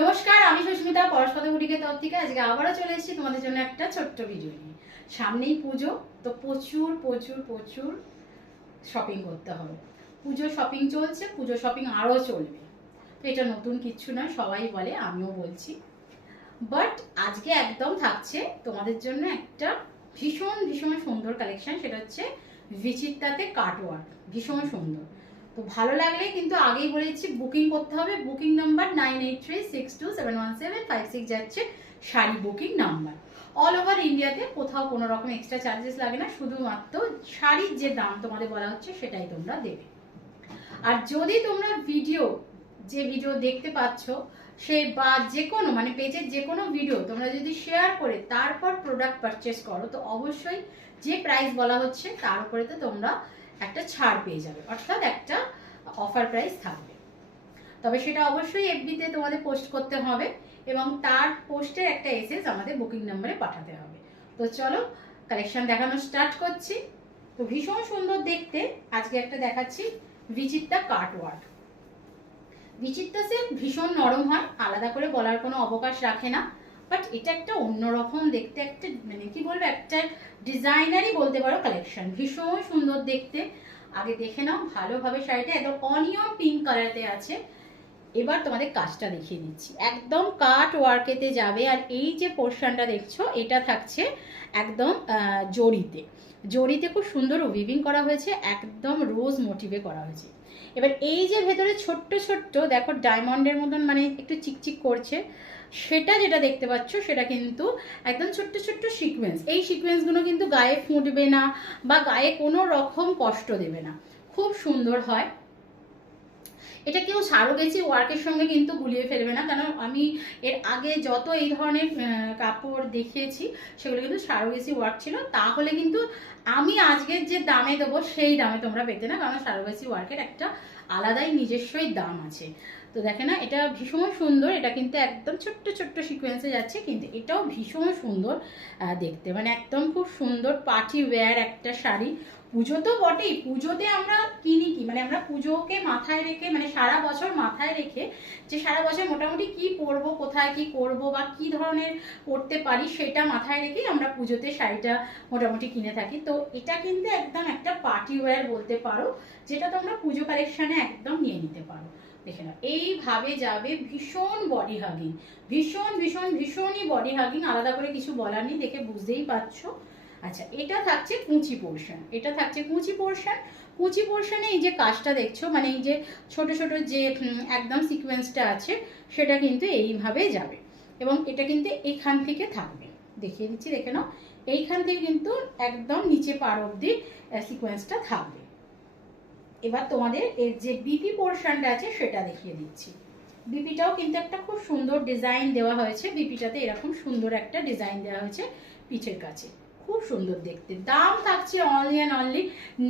নমস্কার, আমি সুস্মিতা পরশপথে বুটিকের তরফ থেকে আজকে আবারও চলে এসেছি তোমাদের জন্য একটা ছোট্ট ভিডিও নিয়ে। সামনেই পুজো, তো প্রচুর প্রচুর প্রচুর শপিং করতে হবে। পুজো শপিং চলছে, পুজো শপিং আরও চলবে। তো এটা নতুন কিচ্ছু নয়, সবাই বলে, আমিও বলছি। বাট আজকে একদম থাকছে তোমাদের জন্য একটা ভীষণ ভীষণ সুন্দর কালেকশন, সেটা হচ্ছে বিচিত্রাতে কাটওয়ার্ক, ভীষণ সুন্দর। তো ভালো লাগলে কিন্তু আগেই বলেছি বুকিং করতে হবে। বুকিং নাম্বার 9836271756 যাচ্ছে sari booking number. All over ইন্ডিয়াতে কোথাও কোনো রকম এক্সট্রা চার্জেস লাগে না, শুধুমাত্র শাড়ির যে দাম তোমাদের বলা হচ্ছে সেটাই তোমরা দেবে। আর যদি তোমরা যে ভিডিও দেখতে পাচ্ছ সে বা যে কোনো মানে পেজের যে কোনো ভিডিও তোমরা যদি শেয়ার করে তারপর প্রোডাক্ট পারচেস করো, তো অবশ্যই যে প্রাইস বলা হচ্ছে তার উপরে তো তোমরা একটা ছাড় পেয়ে যাবে, অর্থাৎ একটা অফার প্রাইস থাকবে। তবে সেটা অবশ্যই এফবিতে তোমাদের পোস্ট করতে হবে এবং তার পোস্টের একটা এসএস আমাদের বুকিং নাম্বারে পাঠাতে হবে। তো চলো কালেকশন দেখানো স্টার্ট করছি। তো ভীষণ সুন্দর দেখতে আজকে একটা দেখাচ্ছি বিচিত্রা কাটওয়ার্ক। বিচিত্রা সিল্ক ভীষণ নরম হয়, আলাদা করে বলার কোনো অবকাশ রাখে না। বাট এটা একটা অন্যরকম দেখতে, একটা মানে কি বলবো, একটা ডিজাইনারই বলতে পারো কালেকশন, ভীষণ সুন্দর দেখতে। আগে দেখে নাও ভালোভাবে, শাড়িটা একদম অনিয়ন পিঙ্ক কালারে আছে। এবার তোমাদের কাজটা দেখিয়ে দিচ্ছি, একদম কাট ওয়ার্কেতে যাবে। আর এই যে পোর্শনটা দেখছো এটা থাকছে একদম জড়িতে, জড়িতে খুব সুন্দর উইভিং করা হয়েছে, একদম রোজ মোটিভে করা হয়েছে। এবার এই যে ভেতরে ছোট্ট ছোট্ট দেখো ডায়মন্ডের মতন মানে একটু চিকচিক করছে, সেটা যেটা দেখতে পাচ্ছ সেটা কিন্তু একদম ছোট্ট ছোট্ট সিকোয়েন্স। এই সিকোয়েন্সগুলো কিন্তু গায়ে ফুটবে না বা গায়ে কোনো রকম কষ্ট দেবে না, খুব সুন্দর হয়। এটা কেউ সারোগেসি ওয়ার্কের সঙ্গে কিন্তু গুলিয়ে ফেলবে না, কারণ আমি এর আগে যত এই ধরনের কাপড় দেখিয়েছি সেগুলো কিন্তু সারোগেসি ওয়ার্ক ছিল। তাহলে কিন্তু আমি আজকের যে দামে দেবো সেই দামে তোমরা পেতে না, কারণ সারোগেসি ওয়ার্কের একটা আলাদাই নিজস্বই দাম আছে। তো দেখে না, এটা ভীষণ সুন্দর। এটা কিন্তু একদম ছোট্ট ছোট্ট সিকোয়েন্সে যাচ্ছে, কিন্তু এটাও ভীষণ সুন্দর দেখতে, মানে একদম খুব সুন্দর পার্টি ওয়্যার একটা শাড়ি। পুজো তো বটেই, পুজোতে আমরা কিনি কি, মানে আমরা পুজোকে মাথায় রেখে, মানে সারা বছর মাথায় রেখে যে সারা বছর মোটামুটি কি পরবো, কোথায় কি করব বা কি ধরনের পরতে পারি সেটা মাথায় রেখেই আমরা পুজোতে শাড়িটা মোটামুটি কিনে থাকি। তো এটা কিন্তু একদম একটা পার্টি ওয়্যার বলতে পারো, যেটা তোমরা পুজো কালেকশনে একদম নিয়ে নিতে পারো। দেখে নাও এইভাবে যাবে, ভীষণ বডি হাগিং, ভীষণ ভীষণ ভীষণই বডি হাগিং, আলাদা করে কিছু বলার নেই, দেখে বুঝতেই পারছো। আচ্ছা, এটা থাকছে কুচি পোর্শন, এটা থাকছে কুচি পোর্শন। কুচি পোর্শনে এই যে কাজটা দেখছো, মানে এই যে ছোট ছোট যে একদম সিকোয়েন্সটা আছে সেটা কিন্তু এইভাবে যাবে এবং এটা কিন্তু এইখান থেকে থাকবে। দেখিয়ে দিচ্ছি, দেখে নাও, এইখান থেকে কিন্তু একদম নিচে পার অবধি সিকোয়েন্সটা থাকবে। এবার তোমাদের এর যে বিপি পোর্শনটা আছে সেটা দেখিয়ে দিচ্ছি। বিপিটাও কিন্তু একটা খুব সুন্দর ডিজাইন দেওয়া হয়েছে, বিপিটাতে এরকম সুন্দর একটা ডিজাইন দেওয়া হয়েছে পিঠের কাছে, খুব সুন্দর দেখতে। দাম থাকছে অনলি অ্যান্ড অনলি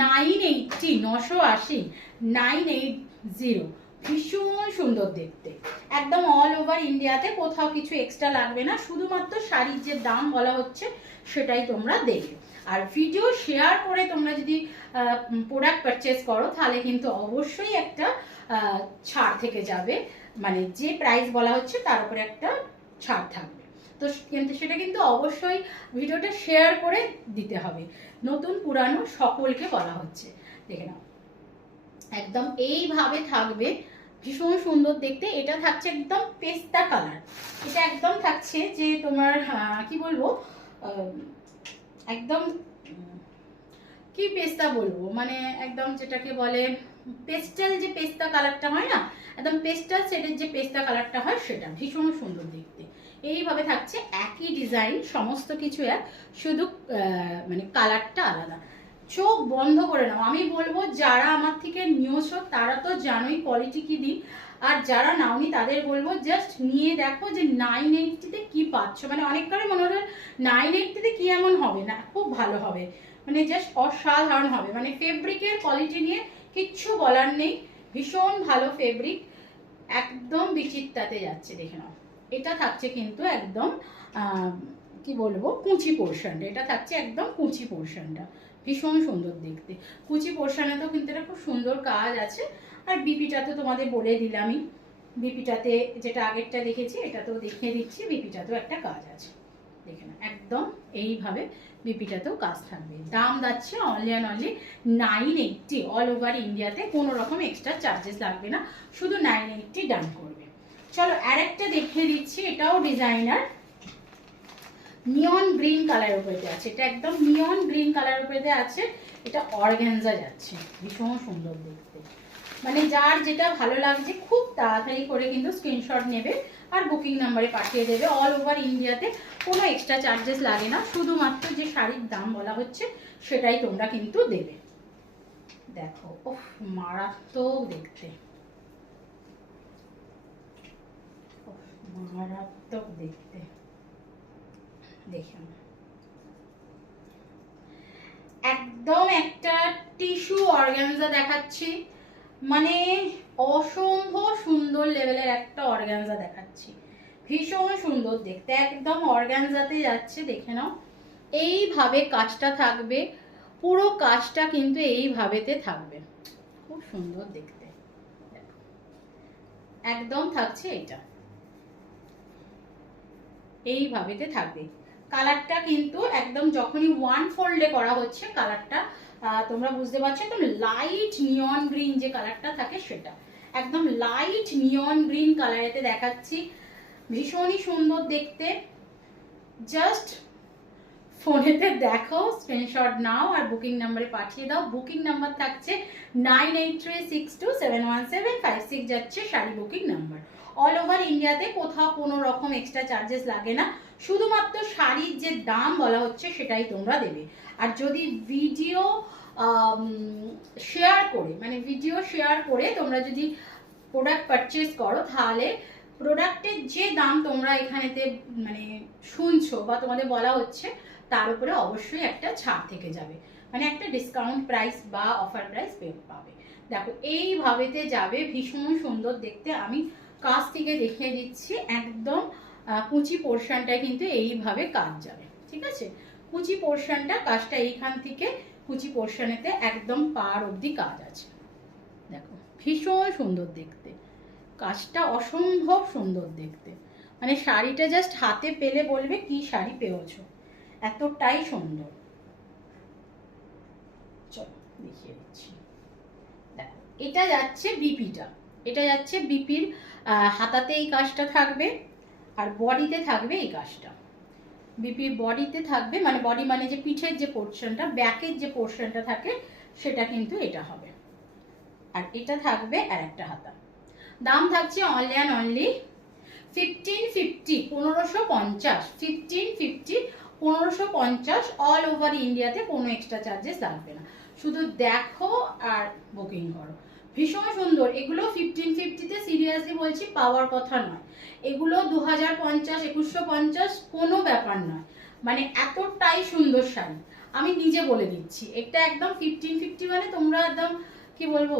980, 980, 980। ভীষণ সুন্দর দেখতে, একদম অল ওভার ইন্ডিয়াতে কোথাও কিছু এক্সট্রা লাগবে না, শুধুমাত্র শাড়ির যে দাম বলা হচ্ছে সেটাই তোমরা দেবে। আর ভিডিও শেয়ার করে তোমরা যদি প্রোডাক্ট পারচেস করো তাহলে কিন্তু অবশ্যই একটা ছাড় থেকে যাবে, মানে যে প্রাইস বলা হচ্ছে তার উপরে একটা ছাড় থাকবে। তো কিন্তু সেটা কিন্তু অবশ্যই ভিডিওটা শেয়ার করে দিতে হবে, নতুন পুরানো সকলকে বলা হচ্ছে। দেখে নাও একদম এইভাবে থাকবে, ভীষণ সুন্দর দেখতে। এটা থাকছে একদম পেস্তা কালার, এটা একদম থাকছে যে তোমার কি বলবো, একদম কি পেস্তা বলবো, মানে একদম যেটাকে বলে পেস্টাল, যে পেস্তা কালারটা হয় না, একদম পেস্টাল শেডের যে পেস্তা কালারটা হয় সেটা ভীষণ সুন্দর দেখতে। এইভাবে থাকছে, একই ডিজাইন, সমস্ত কিছু এক, শুধু মানে কালারটা আলাদা। চোখ বন্ধ করে নাও, আমি বলবো যারা আমার থেকে নিয়েছো তারা তো জানোই কোয়ালিটি কি দিই, আর যারা নাওনি তাদের বলবো জাস্ট নিয়ে দেখো যে 980-তে কি পাচ্ছ। মানে অনেকবারই মনে হলো 980-তে কি এমন হবে না, খুব ভালো হবে, মানে জাস্ট অসাধারণ হবে। মানে ফেব্রিকের কোয়ালিটি নিয়ে কিচ্ছু বলার নেই, ভীষণ ভালো ফেব্রিক, একদম বিচিত্রাতে যাচ্ছে। দেখে নাও, এটা থাকছে কিন্তু একদম কি বলবো কুচি পোর্শনটা, এটা থাকছে একদম কুচি পোর্শনটা, ভীষণ সুন্দর দেখতে। কুচি পোর্শনে তো কিন্তু এটা খুব সুন্দর কাজ আছে। আর বিপিটা তো তোমাদের বলে দিলামই, বিপিটাতে যেটা আগেরটা দেখেছি এটাতেও দেখিয়ে দিচ্ছি, বিপিটাতেও একটা কাজ আছে, দেখে না একদম এইভাবে বিপিটাতেও কাজ থাকবে। দাম যাচ্ছে only and only 980, all over ইন্ডিয়াতে, কোনো রকম এক্সট্রা চার্জেস লাগবে না, শুধু 980 ডান করবে। চলো আরেকটা দেখিয়ে দিচ্ছি, এটাও ডিজাইনার, নিয়ন গ্রিন কালার উপরেতে আছে, এটা একদম নিয়ন গ্রিন কালার উপরেতে আছে, এটা অর্গানজা যাচ্ছে, ভীষণ সুন্দর দেখতে। মানে যার যেটা ভালো লাগছে খুব তাড়াতাড়ি করে কিন্তু স্ক্রিনশট নেবে আর বুকিং নাম্বারে পাঠিয়ে দেবে। অল ওভার ইন্ডিয়াতে কোনো এক্সট্রা চার্জেস লাগে না, শুধুমাত্র যে শাড়ির দাম বলা হচ্ছে সেটাই তোমরা কিন্তু দেবে। দেখো ওহ মারাত্মক দেখতে, মারাত্মক দেখতে, দেখে একদম একটা টিস্যু অর্গানজা দেখাচ্ছি, মানে অসম্ভব সুন্দর লেভেলের একটা অর্গানজা দেখাচ্ছি, ভীষণ সুন্দর দেখতে, একদম অর্গানজাতে যাচ্ছে, দেখে নাও। এইভাবে কাজটা থাকবে, পুরো কাজটা কিন্তু এইভাবেতে থাকবে, খুব সুন্দর দেখতে, একদম থাকছে এটা এইভাবেতে থাকবে। কালারটা কিন্তু একদম যখনই ওয়ান ফোল্ডে করা হচ্ছে কালারটা তোমরা বুঝতে পারছো, একদম লাইট নিয়ন গ্রিন যে কালারটা থাকে সেটা, একদম লাইট নিয়ন গ্রিন কালারেতে দেখাচ্ছি, ভীষণই সুন্দর দেখতে। জাস্ট ফোনেতে দেখো, স্ক্রিনশট নাও আর বুকিং নাম্বারে পাঠিয়ে দাও। বুকিং নাম্বার থাকছে 9836271756 যাচ্ছে sari booking number. All over ইন্ডিয়াতে কোথাও কোনো রকম এক্সট্রা চার্জেস লাগে না, শুধুমাত্র শাড়ির যে দাম বলা হচ্ছে সেটাই তোমরা দেবে। আর যদি ভিডিও শেয়ার করে, মানে ভিডিও শেয়ার করে তোমরা যদি প্রোডাক্ট পারচেস করো, তাহলে প্রোডাক্টের যে দাম তোমরা এখানেতে মানে শুনছো বা তোমাদের বলা হচ্ছে তার উপরে অবশ্যই একটা ছাড় থেকে যাবে, মানে একটা ডিসকাউন্ট প্রাইস বা অফার প্রাইস পাবে। দেখো এইভাবেতে যাবে, ভীষণ সুন্দর দেখতে। আমি কাছ থেকে দেখিয়ে দিচ্ছি, একদম কুচি পোর্শনটায় কিন্তু এইভাবে কাজ যাবে, ঠিক আছে। কুচি পোর্শনটা কাজটা এইখান থেকে কুচি পোর্শনেতে একদম পার অবধি কাজ আছে, দেখো ভীষণ সুন্দর দেখতে, কাজটা অসম্ভব সুন্দর দেখতে, মানে শাড়িটা জাস্ট হাতে পেলে বলবে কি শাড়ি পেয়েছো, এতটাই সুন্দর। চলো দেখিয়ে দিচ্ছি, দেখো এটা যাচ্ছে বিপিটা, এটা যাচ্ছে বিপির হাতাতে এই কাজটা থাকবে আর বডিতে থাকবে এই কাজটা, বিপির বডিতে থাকবে, মানে বডি মানে যে পিঠের যে পোর্শনটা, ব্যাকের যে পোর্শনটা থাকে সেটা কিন্তু এটা হবে, আর এটা থাকবে আর একটা হাতা। দাম থাকছে only and only 1550, 1550, 1550, 1550, all over ইন্ডিয়াতে কোনো এক্সট্রা চার্জেস লাগবে না, শুধু দেখো আর বুকিং করো। ভীষণ সুন্দর এগুলো, 1550-তে সিরিয়াসলি বলছি পাওয়ার কথা নয়, এগুলো 2050, 2150 কোনো ব্যাপার নয়, মানে এতটাই সুন্দর শাড়ি, আমি নিজে বলে দিচ্ছি। এটা একদম 1550 মানে তোমরা একদম কি বলবো,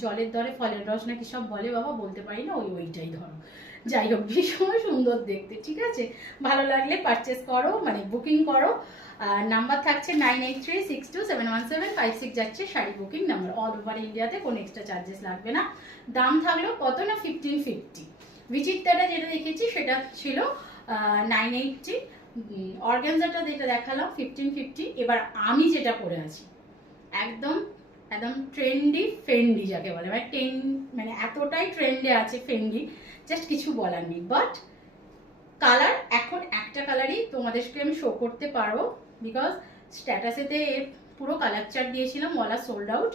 জলের দরে ফলের রস নাকি সব বলে বাবা, বলতে পারি না, ওইটাই ধরো। যাই হোক ভীষণ সুন্দর দেখতে, ঠিক আছে। ভালো লাগলে পারচেস করো, মানে বুকিং করো। নাম্বার থাকছে 9836271756 যাচ্ছে sari booking number. All over ইন্ডিয়াতে কোনো এক্সট্রা চার্জেস লাগবে না। দাম থাকলো কত না 1550। বিচিত্রাটা যেটা দেখেছি সেটা ছিল 980, অর্গানজাটা যেটা দেখালাম 1550। এবার আমি যেটা পরে আছি একদম একদম ট্রেন্ডি ফেন্ডি যাকে বলে, মানে মানে এতটাই ট্রেন্ডে আছে ফেন্ডি, জাস্ট কিছু বলার নেই। বাট কালার এখন একটা কালারই তোমাদেরকে আমি শো করতে পারবো, বিকজ স্ট্যাটাসেতে পুরো কালার চার্ট দিয়েছিলাম, ওয়ালা সোল্ড আউট,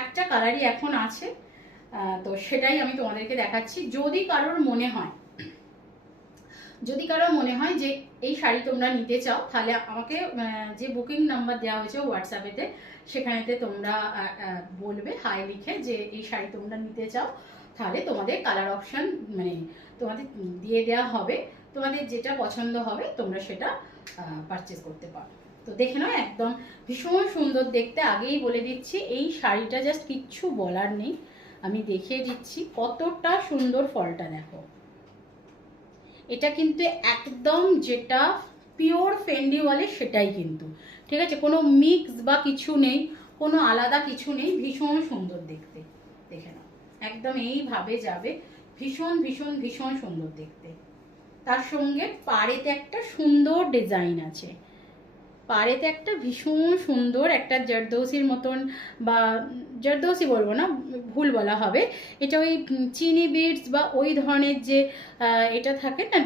একটা কালারই এখন আছে, তো সেটাই আমি তোমাদেরকে দেখাচ্ছি। যদি কারোর মনে হয় যে এই শাড়ি তোমরা নিতে চাও, তাহলে আমাকে যে বুকিং নাম্বার দেওয়া হয়েছে হোয়াটসঅ্যাপেতে, সেখানেতে তোমরা বলবে হাই লিখে যে এই শাড়ি তোমরা নিতে চাও, তাহলে তোমাদের কালার অপশান মানে তোমাদের দিয়ে দেওয়া হবে, তোমাদের যেটা পছন্দ হবে তোমরা সেটা পারচেস করতে পারো। তো দেখে নাও, একদম ভীষণ সুন্দর দেখতে। আগেই বলে দিচ্ছি এই শাড়িটা জাস্ট কিচ্ছু বলার নেই, আমি দেখিয়ে দিচ্ছি কতটা সুন্দর ফলটা দেখো। এটা কিন্তু একদম যেটা পিওর ফেন্ডি বলে সেটাই কিন্তু, ঠিক আছে, কোনো মিক্স বা কিছু নেই, কোনো আলাদা কিছু নেই, ভীষণ সুন্দর দেখতে। দেখে নাও একদম এইভাবে যাবে, ভীষণ ভীষণ ভীষণ সুন্দর দেখতে। তার সঙ্গে পাড়েতে একটা সুন্দর ডিজাইন আছে, পাড়েতে একটা ভীষণ সুন্দর একটা জারদৌসির মতন, বা জারদৌসি বলবো না, ভুল বলা হবে, এটা ওই চিনি বিটস বা ওই ধরনের যে এটা থাকে না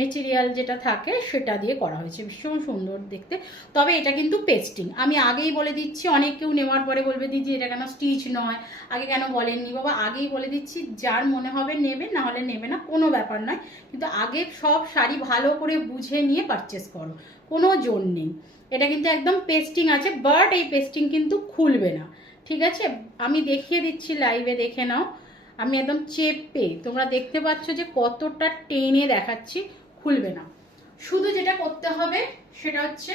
মেটেরিয়াল যেটা থাকে সেটা দিয়ে করা হয়েছে, ভীষণ সুন্দর দেখতে। তবে এটা কিন্তু পেস্টিং, আমি আগেই বলে দিচ্ছি, অনেক কেউ নেওয়ার পরে বলবে দিদি এটা কেন স্টিচ নয়, আগে কেন বলেননি। বাবা আগেই বলে দিচ্ছি, যার মনে হবে নেবে, না হলে নেবে না, কোনো ব্যাপার নয়, কিন্তু আগে সব শাড়ি ভালো করে বুঝে নিয়ে পারচেস করো, কোনো জোর নেই। এটা কিন্তু একদম পেস্টিং আছে, বাট এই পেস্টিং কিন্তু খুলবে না, ঠিক আছে? আমি দেখিয়ে দিচ্ছি, লাইভে দেখে নাও, আমি একদম চেপে, তোমরা দেখতে পাচ্ছ যে কতটা টেনে দেখাচ্ছি, খুলবে না। শুধু যেটা করতে হবে সেটা হচ্ছে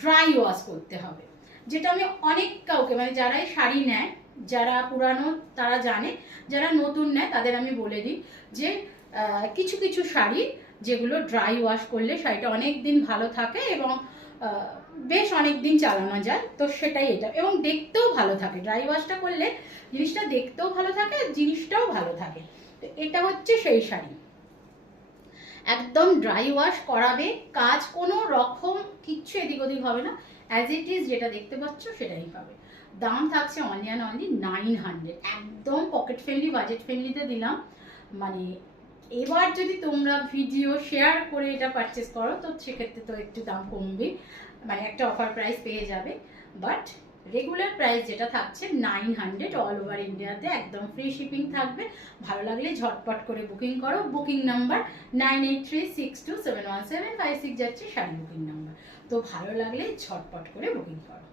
ড্রাই ওয়াশ করতে হবে, যেটা আমি অনেক কাউকে, মানে যারাই শাড়ি নেয়, যারা পুরানো তারা জানে, যারা নতুন নেয় তাদের আমি বলে দিই যে কিছু কিছু শাড়ি যেগুলো ড্রাই ওয়াশ করলে শাড়িটা অনেক দিন ভালো থাকে এবং বেশ অনেক দিন চালানো যায়, তো সেটাই এটা, এবং দেখতেও ভালো থাকে। ড্রাই ওয়াশটা করলে জিনিসটা দেখতেও ভালো থাকে, জিনিসটাও ভালো থাকে। তো এটা হচ্ছে সেই শাড়ি, একদম ড্রাই ওয়াশ করাবে, কাজ কোনো রকম কিচ্ছু এদিক ওদিক হবে না, অ্যাজ ইট ইজ যেটা দেখতে পাচ্ছ সেটাই পাবে। দাম থাকছে অনলি অ্যান্ড অনলি 900, একদম পকেট ফ্রেন্ডলি, বাজেট ফ্রেন্ডলিতে দিলাম। মানে এবার যদি তোমরা ভিডিও শেয়ার করে এটা পারচেস করো তো সেক্ষেত্রে তো একটু দাম কমবে, মানে একটা অফার প্রাইস পেয়ে যাবে, বাট রেগুলার প্রাইস যেটা থাকছে 900 অল ওভার ইন্ডিয়াতে, একদম ফ্রি শিপিং থাকবে। ভালো লাগলে ঝটপট করে বুকিং করো। বুকিং নাম্বার 9836271756 যাচ্ছে শাড়ি বুকিং নাম্বার, তো ভালো লাগলে ঝটপট করে বুকিং করো।